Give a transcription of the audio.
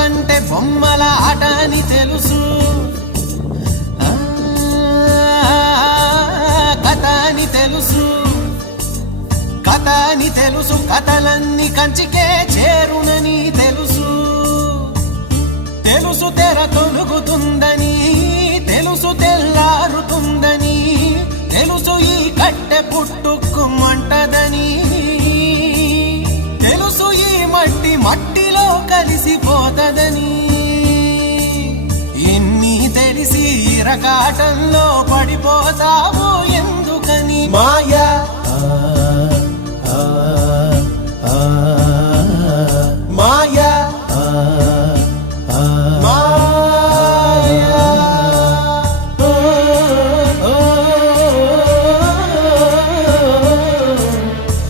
బతుకంటే బొమ్మల ఆట అని తెలుసు, కథ అని తెలుసు, కథ అని తెలుసు, కథలన్నీ కంచికే చేరునని తెలుసు, తెలుసు తెర తొలుగుతుందని, తెలుసు తెల్లారుతుందని, తెలుసు ఈ కట్టె పుట్టుకుమంటదని, తెలుసు ఈ మట్టి మట్టిలో కలిసిపోతదని, ఎన్ని తెలిసి ఇరకాటంలో పడిపోతావు ఎందుకని మాయా